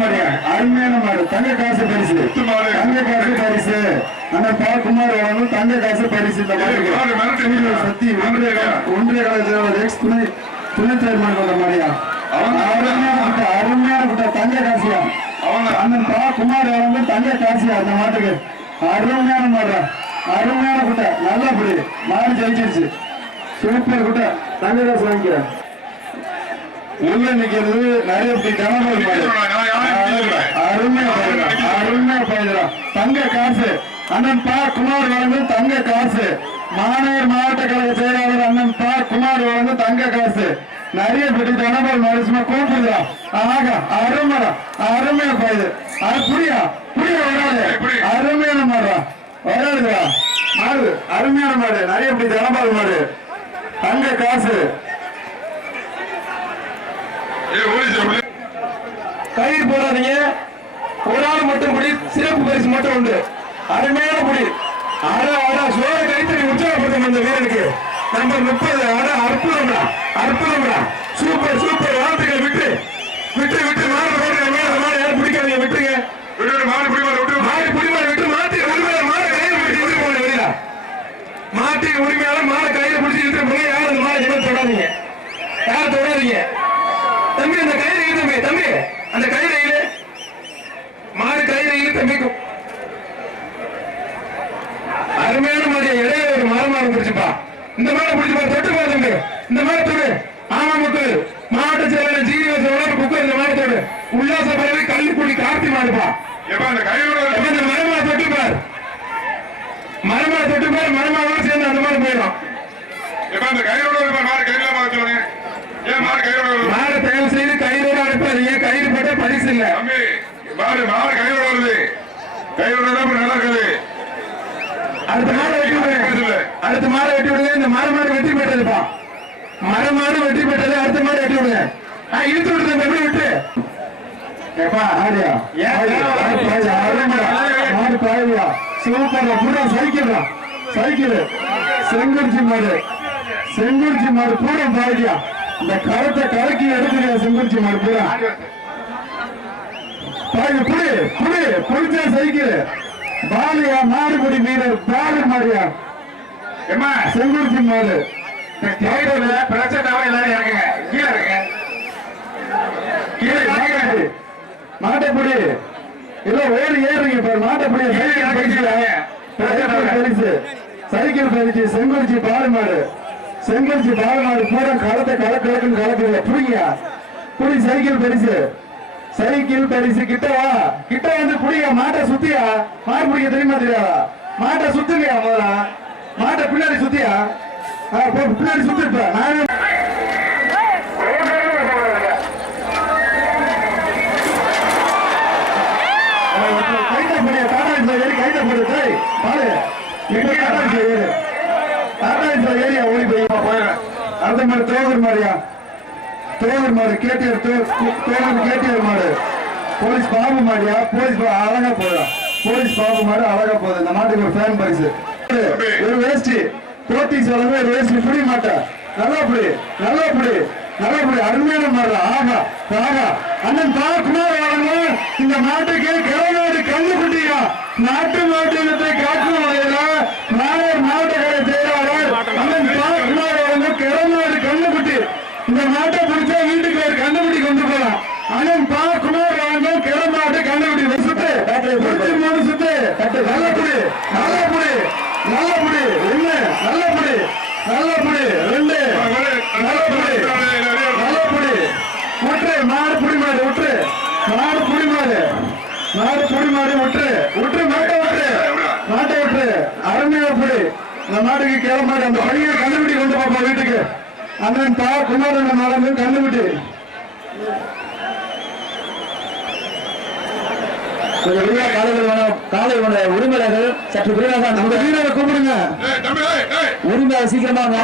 மாடியா அருமையான மாடு தங்க காசு பரிசு தங்க காசு பரிசு அந்த பாக்குமார் வழங்கும் தங்க காசு பரிசு இந்த மாதிரி சக்தி ஒன்றிய எக்ஸ் துணை சேர்மான் கொண்ட மாடியா அருமையான குட்ட தங்க காசியா அண்ணன் குமார் வழங்கும் தங்க காசியா அந்த மாட்டுக்கு அருமையான மாடுறா அருமையான குட்ட நல்லா புடி மாடு ஜெயிச்சிருச்சு சூப்பர் குட்ட தங்க காசு வாங்கிக்கிறேன் உள்ள நிக்கிறது நிறைய கனமல் மாடு அருமையா பயிரா தங்க காசு அண்ணன் குமார் வழங்கும் தங்க காசு மாநகர் மாவட்ட கழக செயலாளர் அண்ணன் குமார் வழங்கும் தங்க காசு நிறைய பெட்டி கனமல் மாடு சும்மா கூப்பிடுறா ஆகா அருமையா பயிர் அது புரியா வராது அருமையான மாடுறா வராதுடா மாடு அருமையான மாடு நிறைய பெட்டி கனமல் மாடு தங்க காசு கயிறு போடாதீங்க ஒரு ஆள் மட்டும் முடி சிறப்பு பரிசு மட்டும் உண்டு அருமையான முடி சோழ கைத்தறி உற்சாகப்படுத்தும் அந்த வீரனுக்கு நம்பர் 30 அற்புதம்டா சூப்பர் வாழ்த்துக்கள் விட்டு மாடு யாரும் பிடிக்காதீங்க விட்டுருங்க மாடு பிடிமாடு விட்டு மாட்டின் உரிமையாளர் மாடு கையில பிடிச்சி இழுத்து யாரும் அந்த மாடு என்ன தொடாதீங்க யாரும் தொடாதீங்க தம்பி அந்த கயிறு தம்பி அந்த கயிறு இழு மாடு கயிறு தம்பிக்கும் அருமையான மாதிரி இடையில ஒரு மரமாக பிடிச்சுப்பா இந்த மாதிரி பிடிச்சுப்பா தொட்டு பாருங்க இந்த மாதிரி தொடு ஆமாமுக்கு மாவட்ட செயலாளர் ஜீவன் குக்கர் இந்த மாதிரி தொடு உல்லாச பறவை கல்லுக்குடி கார்த்தி மாடுப்பா மரமா தொட்டுப்பார் மரமாவோட சேர்ந்து அந்த மாதிரி போயிடும் மாடு தயவு செய்து கயிறோட அனுப்பாதீங்க கயிறு போட்ட பரிசு இல்ல அடுத்த மாடு வெட்டி விடுங்க இந்த மரமாடு வெற்றி பெற்றதுப்பா மரமாடு வெற்றி பெற்றது அடுத்த மாடு வெட்டி விடுங்க இழுத்து விடுங்க எப்படி விட்டு சூப்பர் சைக்கிள் செங்குறிச்சி மாடு பூரா பாதியா இந்த கரத்தை கலக்கி எடுத்துக்கிற செங்குறிச்சி மாடு பூரா புடிச்ச சைக்கிள் பாலியா மாடுபடி வீரர் பாலு மாடியா செங்குறிச்சி மாடு பிரச்சனை எல்லாரும் இறக்குங்க கீழே மாட்டப்படி இல்ல ஏறுங்க பாரு மாட்டப்படி சைக்கிள் பரிசு செங்குறிச்சி பாலு மாடு பூரா களத்தை கலக்குல புரியா புடி சைக்கிள் பரிசு கிட்ட வந்து புடியா மாட்டை சுத்தியா மாடு பிடிக்க தெரியுமா தெரியாதா மாட்டை சுத்துங்கயா முதல்ல மாட்டை பின்னாடி சுத்தியா பின்னாடி சுத்திருப்ப நானே தோகர் மாடு கேட்டியர் மாடு போலீஸ் பாபு மாடியா அழகா போதா போலீஸ் பாபு மாடு அழகா போகுது இந்த மாட்டுக்கு ஒரு ஃபேன் பரிசு ஒரு வேஷ்டி போட்டி செலவு ஒரு வேஷ்டி புரிய மாட்டா நல்லா புடி அருமையான மாடு ஆகா அண்ணன் குமார் வழங்கும் இந்த மாட்டுக்கு கிழநாடு கண்ணுக்குட்டியா நாட்டு மாட்டு காக்கும் வகையில மாவட்ட கலை செயலாளர் அண்ணன் குமார் வழங்கும் கிழநாடு கண்ணுக்குட்டி இந்த மாட்டை பிடிச்சா வீட்டுக்கு ஒரு கண்ணுக்குட்டி கொண்டு போலாம் அண்ணன் குமார் வழங்கும் கிழநாடு கண்ணுக்குட்டி சுத்து நல்ல புடி ரெண்டு விட்டுரு மாடு புடி மாடு விட்டுரு மாட்டை விட்டுரு அருமையா புடி இந்த மாட்டுக்கு கிளம்பாடு அந்த பையன் கண்டுபிடி கொண்டு பாப்பா வீட்டுக்கு அண்ணன் குமாரன் மாடு கண்டுபிடி காலை உரிமையாளர்கள் சற்று விரைவாக அந்த வீரரை கூப்பிடுங்க உரிமையாளர் சீக்கிரமாக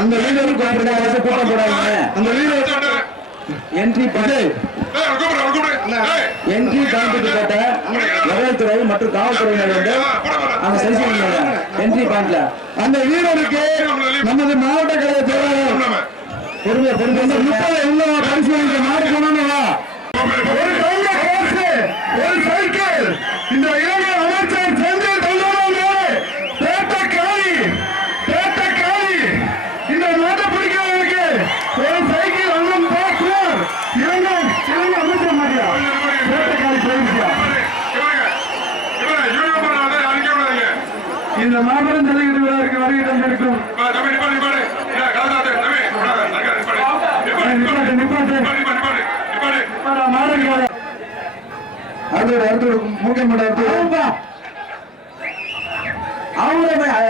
அந்த வீரரை கூட்டம் போடாதீங்க அந்த வீரர் என்ட்ரி பயன்படுத்தப்பட்ட வருவாய்த்துறை மற்றும் காவல்துறையினர் வந்து அங்க சரி செய்ய என்ட்ரி பாயிண்ட்ல அந்த வீரருக்கு நமது மாவட்ட கழக செயலாளர் பொறுமை 30 பரிசு மாடு கொண்டு மாபெரும் தலையீடு விழாவிற்கு வருகை தந்திருக்கும்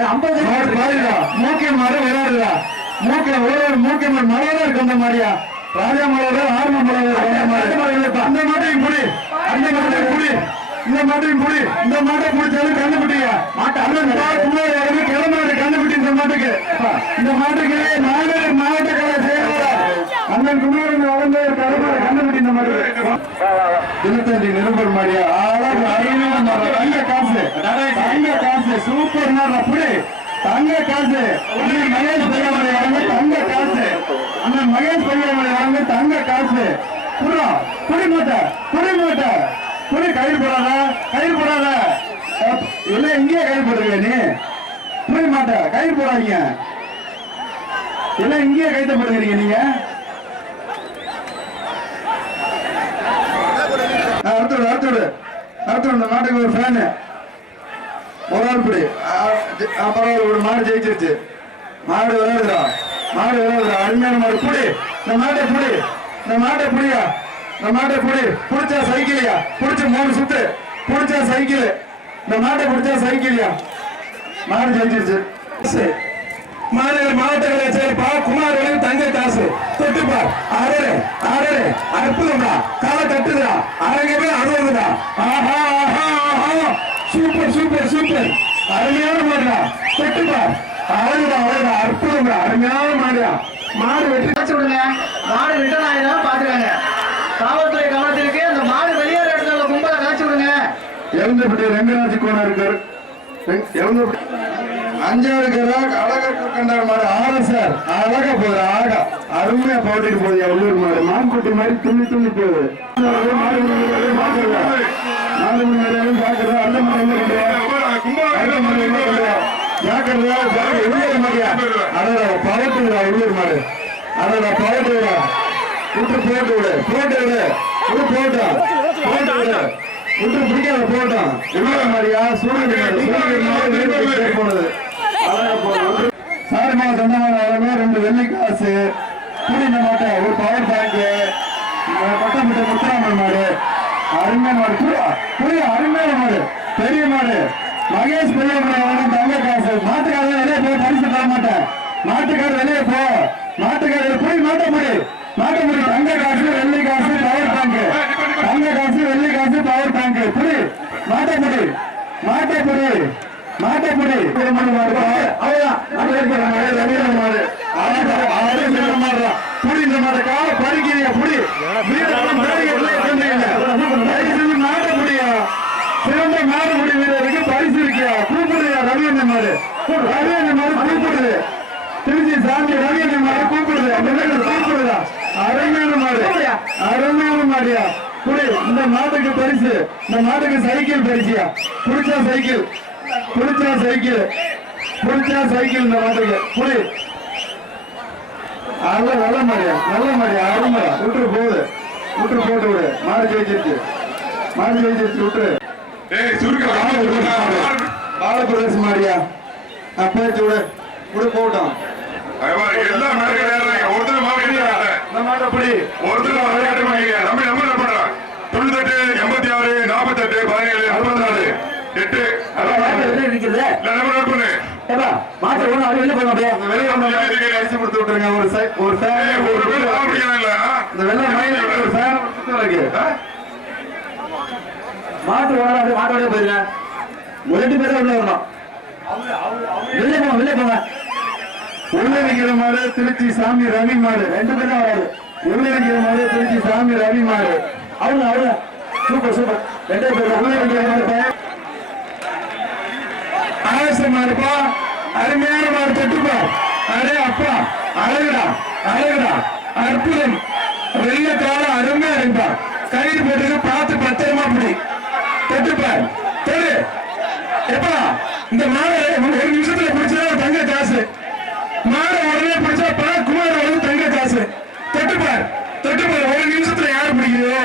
அடுத்தது மூக்கை மாடு விளையாடுதா மூக்கை மலரா இருக்கு அந்த மாதிரியா ராஜா மலர் ஆர்ம மலர் அந்த மாட்டையும் புடி அந்த மாட்டையும் புடி இந்த மாட்டையும் புடி இந்த மாட்டை பிடிச்சாலும் கண்டுபிடிங்க கிளம்பு கண்டுபிடி இந்த மாட்டுக்கு நாகர் மாவட்ட கலை செயலாளர் அண்ணன் குமாரன் வளர்ந்த தலைமுறை கண்டுபிடி இந்த மாட்டுக்கு தினத்தந்தி நிருபர் மாதிரியா தங்க காசு சூப்பர் புடி தங்க காசு அண்ணன் மகேஷ் பையமலை வாங்க தங்க காசு அண்ணன் மகேஷ் பையமலை வாங்க தங்க காசு புறா புடி மாட்ட புடி கயிறு போடாத இல்ல இங்கேயே கயிறு போடுறீங்க நீ புடி மாட்ட கயிறு போடாதீங்க இல்ல இங்கேயே கைத்த போடுறீங்க நீங்க அடுத்தோடு இந்த மாட்டுக்கு ஒரு ஃபேனு ஒரு ஆள் பிடி பரவாயில்ல ஒரு மாடு ஜெயிச்சிருச்சு மாடு விளையாடுதா அருமையான மாடு புடி இந்த மாட்டை புடி புடிச்சா சைக்கிளியா புடிச்சு 3 சுத்து புடிச்சா சைக்கிள் இந்த மாட்டை புடிச்சா சைக்கிளியா மாடு ஜெயிச்சிருச்சு மாவட்ட கலைச்சேரிப்பா குமார் தங்க காசு தொட்டுப்பா ஆடரு அற்புதம்டா காலை கட்டுதா அரங்கமே அறுபதுடா ஆஹா சூப்பர் அருமையான மாடுடா தொட்டுப்பா அழகுடா அற்புதம்டா அருமையான மாடுடா மாடு வெற்றி விடுங்க மாடு ரிட்டர்ன் ஆயிரம் பாத்துக்காங்க காவல்துறை கவனத்திற்கு அந்த மாடு வெளியேற இடத்துல கும்பலை காய்ச்சி விடுங்க இறந்தப்பட்டு ரெங்கராஜ் கோணம் இருக்காரு அஞ்சாவது அழகா கண்டார் மாடு ஆர்எஸ்ஆர் அழகா போகுது அருமையா போட்டிட்டு போகுது உள்ளூர் மாடு மான்குட்டி மாதிரி துள்ளி போகுது உள்ளூர் மாடு அதோட பவட்டுடா விட்டு போட்டு பிடிக்காத போட்டோம் உள்ளூர் மாதிரியா சூழ்நிலை போனது சாரமா சொந்தமான 2 வெள்ளி காசு புடிந்த மாட்டை ஒரு பவர் பேங்க் பட்டப்பட்ட முத்துராமன் மாடு அருமையான மாடு அருமையான மாடு பெரிய மாடு மகேஷ் பெரிய மாடு தங்க காசு மாட்டுக்காரர் வெளியே போய் பரிசு தர மாட்டேன் மாட்டுக்காரர் வெளியே போ மாட்டுக்காரர் போய் மாட்ட முடி தங்க காசு வெள்ளி காசு பவர் பேங்க் தங்க காசு வெள்ளி காசு பவர் பேங்க் புடி மாட்டை சிறந்த மாடு முடி வீரருக்கு பரிசு இருக்கியா கூப்பிடுறியா ரவியண்ண மாடு கூப்பிடுது திருச்சி சாமி ரவியண்ண மாடு கூப்பிடுதா அருமையான மாடியா புடி இந்த மாட்டுக்கு பரிசு இந்த மாட்டுக்கு சைக்கிள் பரிசியா புடிச்சா சைக்கிள் இந்த மாட்டுக்கு புடி நல்ல மாடியா அருமையா விட்டு போட்டு விடு மாடு ஜெயிச்சிருச்சு விட்டு பாலப்பிரதேச மாடியா பேச்சு விடு போட்டோம் மாட்டோட போயிருங்க 2 பேரும் உள்ள வரணும் வெளியே போங்க உள்ள வைக்கிற மாடு திருச்சி சாமி ரவி மாடு 2 பேரும் வராது உள்ள வைக்கிற மாடு திருச்சி சாமி ரவி மாடு அவங்க சூப்பர் 2 பேரும் உள்ள வைக்கிற மாடு ஆவேசமா இருப்பா அருமையான மாடு தொட்டுப்பா அரே அப்பா அழகுடா அற்புதம் வெள்ள காலம் அருமையா இருப்பா கயிறு போட்டு பார்த்து பத்திரமா பிடி தொட்டுப்பார் தொடு எப்பா இந்த மாடு 1 நிமிஷத்துல பிடிச்சா தங்க காசு மாடு உடனே பிடிச்சா குமார் தங்க காசு தொட்டுப்பார் 1 நிமிஷத்துல யாரு பிடிக்கிறதோ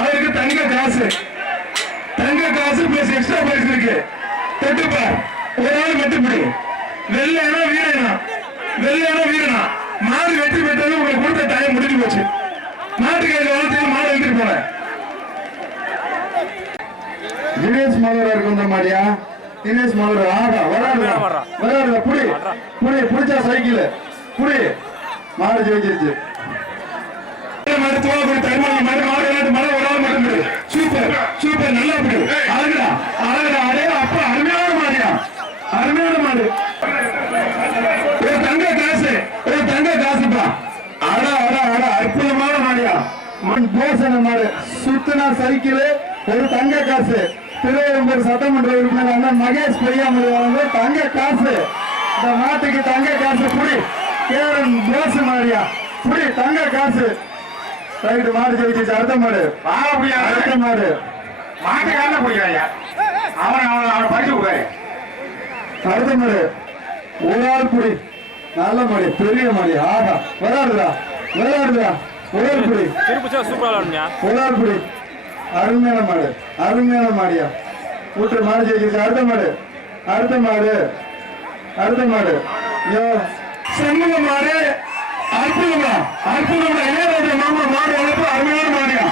அவருக்கு தங்க காசு பிளஸ் எக்ஸ்ட்ரா பரிசு இருக்கு தொட்டுப்பார் ஒரு ஆள் மட்டும் பிடி. வெள்ளைனா வீரனா, வெள்ளைனா வீரனா. மாடு வெற்றி பெற்றது உங்களுக்கு கொடுத்த டைம் முடிஞ்சு போச்சு. மாட்டுக்கு வளர்த்து மாடு எடுத்துட்டு போனேன். தினேஷ் மலர் இருக்கு இந்த மாதிரியா? தினேஷ் மலர் ஆகா வராதுடா வராதுடா. புடி புடி புடிச்சா சைக்கிள் புடி. மாடு ஜெயிச்சிருச்சு. சூப்பர் சூப்பர் நல்லா பிடி. அழகுடா அழகுடா. அடே அப்பா அருமையான மாடியா, அருமையான மாடு. ஒரு தங்க காசு, ஒரு தங்க காசுப்பா. அட அட அட அற்புதமான மாடியா. போசன மாடு சுத்தினா சைக்கிள் ஒரு தங்க காசு. திருவெரும்பூர் சட்டமன்ற உறுப்பினர் அண்ணன் மகேஷ் பெரியாமொழி வழங்க தங்க காசு. இந்த மாட்டுக்கு தங்க காசு புடி. கேரன் போஸ் மாடியா புடி தங்க காசு. ரைட்டு மாடு ஜெயிச்சிச்சு. அடுத்த மாடு அடுத்த மாடு மாட்டுக்காரன பிடிக்கிறாயா? அவனை படிச்சு விடுறாரு. அடுத்த மாடு ஒரு ஆள் புடி. நல்ல மாடு பெரிய மாடு. ஆகா வராதுடா வராதுடா. ஒரு ஆள் புடி ஒரு ஆள் புடி. அருமையான மாடு அருமையான மாடியா. ஊற்று மாடு ஜெயிச்சிச்சு. அடுத்த மாடு அடுத்த மாடு அடுத்த மாடு. சண்முக மாடு அற்புதமா அற்புதமா. இளையராஜா மாமா மாடு வளர்ப்பு அருமையான மாடியா.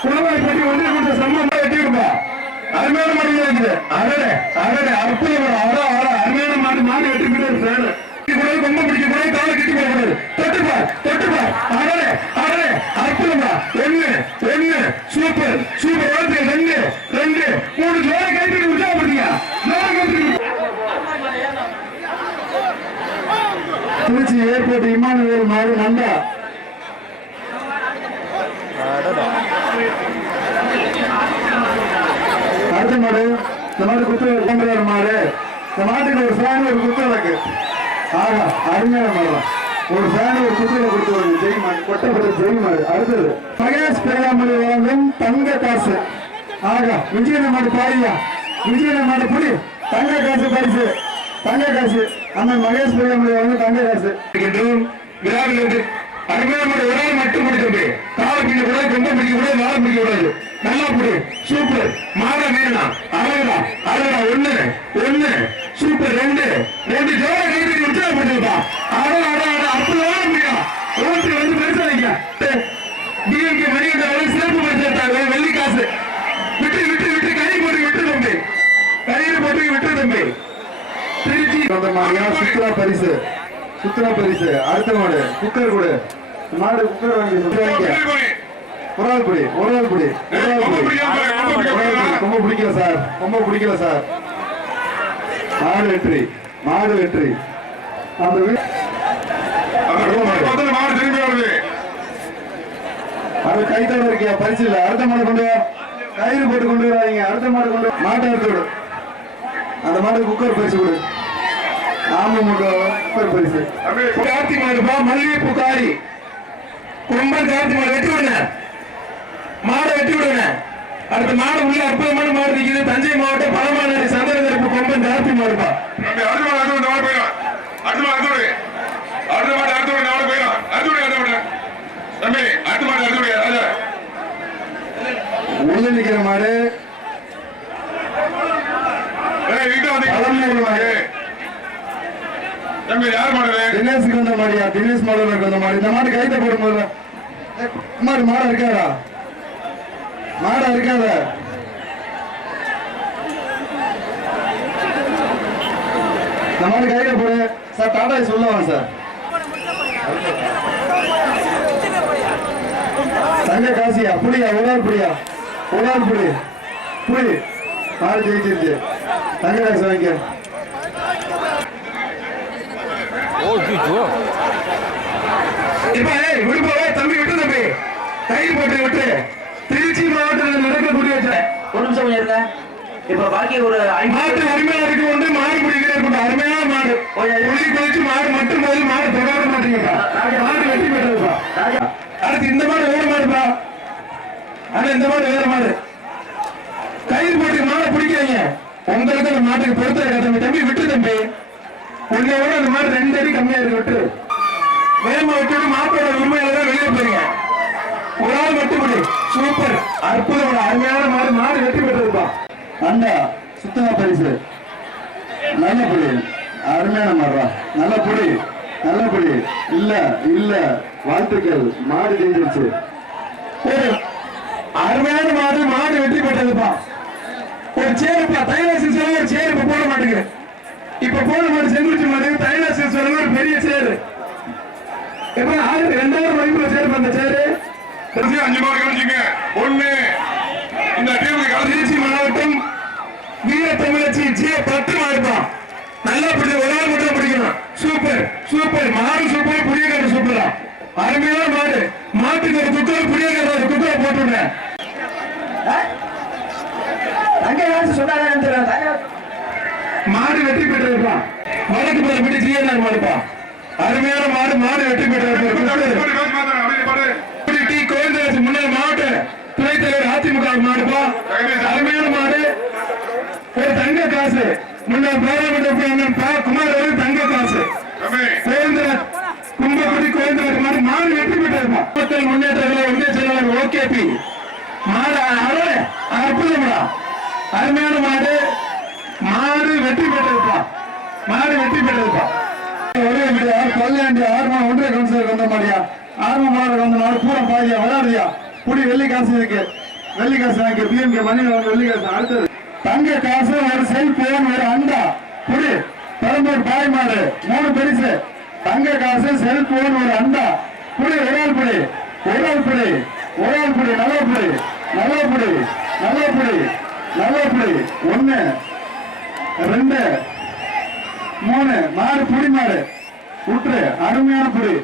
குளவாய்ப்பட்டி ஒன்றிய கொடுத்த சம்மந்தம் வெட்டியிருப்பா. அருமையான மாடு இருக்குது. அடடே அடடே அற்புதமா. அட அட அருமையான மாடு. மாடு வெட்டிக்கிட்டு ரொம்ப பிடிக்கக்கூடாது. காலை கட்டி போகக்கூடாது. தொட்டுப்பார் தொட்டுப்பார். அடடே அடடே அற்புதமா. ஒண்ணு ஒண்ணு சூப்பர் சூப்பர். வளர்த்து ரெண்டு ரெண்டு மூணு ஜோரை கைட்டு உற்சாகப்படுத்தீங்க. ஜோரை கைட்டு திருச்சி ஏர்போர்ட் இமானுவேல் மாடு நண்டா. அடுத்த மாடு இந்த மாடு குத்து மாடு. இந்த மாட்டுக்கு ஒரு ஃபேன் ஒரு குத்து விளக்கு. ஆகா அருமையான மாடு. ஒரு ஃபேன் ஒரு குத்துல கொடுத்து வருது. ஜெய் மாடு கொட்டப்பட்ட ஜெய் மாடு. அடுத்தது மகேஷ் பெரியாமொழி வழங்கும் தங்க காசு. ஆகா விஜயன மாடு பாரியா. விஜயன மாடு புடி தங்க காசு பரிசு. தங்க காசு அண்ணன் மகேஷ் பெரியாமொழி வழங்கும் தங்க காசு. விழாவில் அருமையான மாடு. ஒரு ஆள் மட்டும் பிடிச்சது. காலை பிடிக்க கூடாது, ரொம்ப பிடிக்க கூடாது, வாழை பிடிக்க கூடாது. நல்லா பிடி சூப்பர். மாட வீரனா அழகுடா அழகுடா. ஒண்ணு ஒண்ணு சூப்பர். ரெண்டு ரெண்டு ஜோர கைது உற்சாகப்படுத்திருப்பா. அட அட அட அற்புதமான முடியா. ரோட்டில் வந்து பெருசா வைக்க டிஎம்கே மணிகண்ட சிறப்பு பரிசு வெள்ளி காசு. விட்டு விட்டு விட்டு கை போட்டு விட்டு தம்பி. கையில் போட்டு விட்டு தம்பி. திருச்சி சுற்றுலா பரிசு சுற்றுலா பரிசு. அடுத்த மாடு குக்கர் கொடு. மாடு குக்கர் வாங்கி ஒரு ஆள் புடி ஒரு ஆள் புடி ஒரு ஆள் புடி. ரொம்ப பிடிக்கல சார் ரொம்ப பிடிக்கல சார். மாடு வெற்றி மாடு வெற்றி. அந்த மாடு திரும்பி வருது. அது கைத்தோட இருக்கியா பரிசு இல்ல. அடுத்த மாடு கொண்டு வா. கயிறு போட்டு கொண்டு வராங்க. அடுத்த மாடு கொண்டு மாட்டை எடுத்து விடு. அந்த மாடு குக்கர் பரிசு கொடு. ஆமாமுக குக்கர் பரிசு. கார்த்தி மாடுப்பா. மல்லிகை புகாரி கொம்பன் கார்த்தி மாடு வெட்டி விடுங்க. மாடை வெட்டி விடுங்க. அடுத்த மாடு உள்ள அற்புதமான மாடு நிற்குது. தஞ்சை மாவட்டம் பழமாநேரி சந்திரதரப்பு கொம்பன் கார்த்தி மாடுப்பா. அடுத்த மாடு அடுத்த மாடு போயிடும். அடுத்த மாடு அடுத்த அடுத்த மாடு அடுத்த மாடு நாளை போயிடும். அடுத்த மாடு அடுத்த மாடு தம்பி அடுத்த மாடு அடுத்த மாடு ராஜா உள்ள நிக்கிற மாடு தம்பி யார் மாடு? தினேஷுக்கு வந்த மாடியா. தினேஷ் மாடு வந்த மாடு. இந்த மாடு கைத்த போடும் போது மாடு மாடா இருக்காதா மாடா இருக்காத. இந்த மாடு கையில போடு சார். டாடா சொல்லுவாங்க சார். தங்க காசியா புடியா ஒரு ஆள் புடியா ஒரு ஆள் புடி புடி. மாடு ஜெயிச்சிருச்சு. தங்க காசு வாங்கிக்க. தம்பி விட்டு தம்பி கையில் போட்டு விட்டு. திருச்சி மாவட்டத்தில் நடக்கக்கூடிய ஒரு நிமிஷம் இருங்க. இப்ப பாக்கி ஒரு மாட்டு உரிமையாளருக்கு வந்து மாடு பிடிக்கிற அருமையான மாடு. ஒளி குளிச்சு மாடு மட்டும் போது மாடு தொடர மாட்டீங்கப்பா. மாடு வெட்டி பெற்றதுப்பா. அடுத்து இந்த மாடு வேற மாடுப்பா. ஆனா இந்த மாடு வேற மாடு. கையில் போட்டு மாடை பிடிக்கிறீங்க. உங்களுக்கு அந்த மாட்டுக்கு பொறுத்த தம்பி. தம்பி விட்டு தம்பி. உன்னை விட அந்த மாடு 2 அடி கம்மியா இருக்கு. விட்டு வேகமா விட்டு மாட்டோட உண்மையில வெளியே போறீங்க. ஒரு ஆள் மட்டுப்படி சூப்பர் அற்புதமான அருமையான மாடு. மாடு வெற்றி பெற்றதுப்பா. அண்டா சுத்தமா பரிசு. நல்ல புடி அருமையான மாடுறா நல்ல புடி நல்ல புடி இல்ல இல்ல வாழ்த்துக்கள் மாடு ஜெயிச்சிருச்சு ஒரு அருமையான மாடு மாடு வெற்றி பெற்றதுப்பா ஒரு சேருப்பா தைலாசி சொல்ல ஒரு சேரு இப்ப போட மாட்டேங்குது இப்ப போட மாட்டு செங்குறிச்சி மாடு தைலாசி சொல்ல ஒரு பெரிய சேரு இப்ப 2000 மதிப்புல சேரு அந்த சேரு 5 மாடு கழிச்சுங்க ஒண்ணு இந்த டீமுக்கு திருச்சி மாவட்டம் வீர தமிழச்சி ஜிய 10 மாடுப்பான் நல்லா பிடிச்ச ஒரு ஆள் மட்டும் பிடிக்கணும் சூப்பர் சூப்பர் மாடு சூப்பர் புதிய காட்டு சூப்பரா அருமையான மாடு மாட்டுக்கு ஒரு குக்கர் புதிய காட்டு ஒரு குக்கரை போட்டுவிட்டேன் மாடு வெற்றி பெற்றிருப்பா வடக்கு மேல பிடி ஜிஎன்ஆர் மாடுப்பா அருமையான மாடு மாடு வெற்றி பெற்றிருப்பா கோவிந்தராஜ் முன்னாள் மாவட்ட துணைத் தலைவர் அதிமுக மாடுப்பா அருமையான மாடு ஒரு தங்க காசு முன்னாள் பாராளுமன்ற குமார் தங்க காசு கோவிந்தராஜ் கும்பகுடி கோவிந்தராஜ் மாடு மாடு வெற்றி பெற்றிருப்பா மக்கள் முன்னேற்றங்களை ஒன்றிய செயலாளர் ஓகேபி மாடு அற்புதமா அருமையான மாடு மாடு வெற்றி பெற்றிருப்பா மாடு வெற்றி பெற்றிருப்பா ஒரே வீடியோ பல்லாண்டி ஆர்மா ஒன்றிய கவுன்சிலர் வந்த மாதிரியா ஆர்மா மாடு வந்த மாடு பூரா பாதியா விளையாடுறியா புடி வெள்ளி காசு இருக்கு வெள்ளி காசு வாங்கி பிஎம்கே மணி வெள்ளி காசு அடுத்தது தங்க காசு ஒரு செல்போன் ஒரு அண்டா புடி பெரம்பூர் பாய் மாடு 3 பெருசு தங்க காசு செல்போன் ஒரு அண்டா புடி ஒரு ஆள் புடி ஒரு ஆள் புடி ஒரு ஆள் புடி நல்ல புடி நல்ல புடி நல்ல புடி நல்ல புடி 1 2 3 மாடு புடி மாடு விட்டுரு அருமையான புடி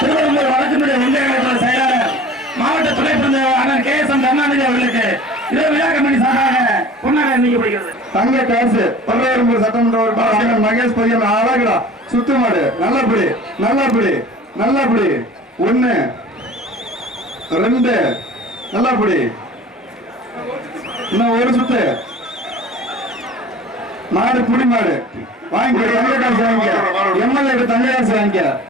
திருவள்ளூர் வழக்கினுடைய ஒன்றிய கழகத்தின் செயலாளர் மாவட்ட துணை அண்ணன் KSM கருணாநிதி அவர்களுக்கு இதே விழா கமிட்டி சார்பாக பொன்னாடை அணிவிக்கப்படுகிறது. தங்க காசு பல்லவரம்பூர் சட்டமன்ற உறுப்பினர் மகேஷ் பையன் அழகுடா சுத்து மாடு நல்ல புடி நல்ல புடி நல்ல புடி 1 2 நல்ல புடி இன்னும் ஒரு சுத்து மாடு புடி மாடு வாங்கிக்க தங்க காசு வாங்கிக்க எம்எல்ஏ தங்க காசு வாங்கிக்க